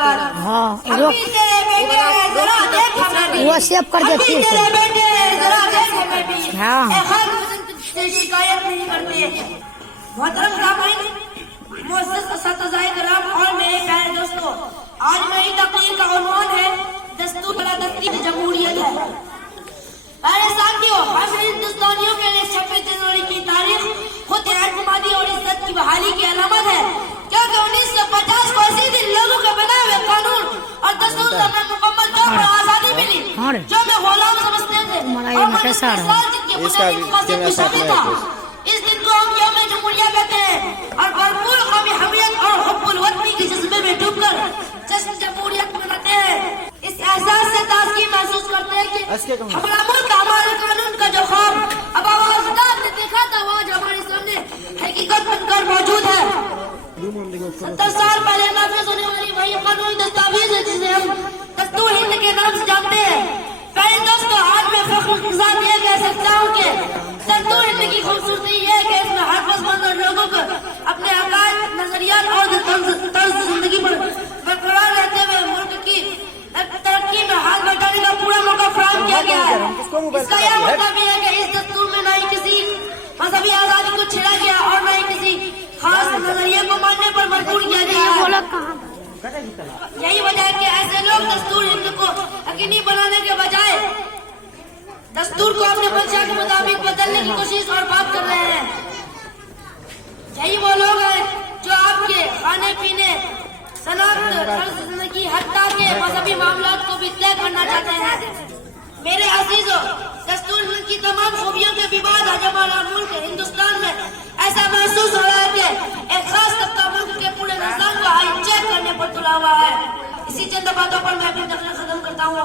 हाँ वो सेव कर दे फिर से। हाँ शिकायत नहीं करते। मोहतरम सामईन, मुअज़्ज़ज़ असातिज़ाए किराम और मेरे प्यारे दोस्तों, आज मेरी तकरीर का उन्वान है दस्तूर जमहूरियत है। प्यारे साथियों, हम हिंदुस्तानियों के लिए 26 जनवरी की तारीख खुद एतमादी और इज्जत की बहाली की अलामत है, क्योंकि 1950 को इसी दिन लोगों के बनाए हुए कानून और दस्तूर से हमें मुकम्मल तौर पर आजादी मिली, जो हमें गुलाम समझते थे और जिनके बुनियादी मकसद भी शामिल था। इस दिन को हम यौम जमहूरिया कहते हैं और भरपूर कौमी हमियत और हुब्बुल वतनी के जज्बे में डूबकर जश्न जमहूरियत मनाते हैं। इस एहसास से ताज़गी महसूस करते हैं कि हमारा मुल्क हमारे कानून का जो ख्वाब अब आवाज़दार ने देखा था वो आज हमारे सामने हकीकत बनकर मौजूद है। 70 साल पहले नाफिज होने वाली वही कानूनी दस्तावेज है जिसे हम दस्तूर हिंद के नाम से जानते हैं। प्यारे दोस्तों, आज मैं फख्र के साथ ये कह सकता हूँ कि दस्तूर हिंद की खूबसूरती ये है कि इसमें हर पसंद लोगों को अपने अकायद, नजरियात और तर्ज जिंदगी पर बरकरार रहते हुए मुल्क की तरक्की में हाथ बटाने का पूरा मौका फराहम किया गया है। इसका यह मतलब है कि इस दस्तूर में न ही किसी मजहबी आजादी को छेड़ा गया और न ही किसी खास नजरिए को मानने पर मजबूर किया गया है। यही वजह है कि ऐसे लोग दस्तूर हिंद को यकीनी बनाने के बजाय दस्तूर को अपने मंशा के मुताबिक बदलने की कोशिश और बात कर रहे हैं। यही वो लोग हैं जो आपके खाने पीने, सनात, तर्ज जिंदगी, हत्ता के मजहबी मामलात को भी तय करना चाहते हैं। मेरे अजीजों, दस्तूर हिंद की तमाम खूबियों के विवाद आज हमारा मुल्क हिंदुस्तान में ऐसा महसूस हो रहा है कि एक खास तबका मुल्क के पूरे निजाम को हाईजैक करने पर तुला हुआ है। इसी चंद बातों पर मैं अपनी तकरीर खत्म करता हूँ।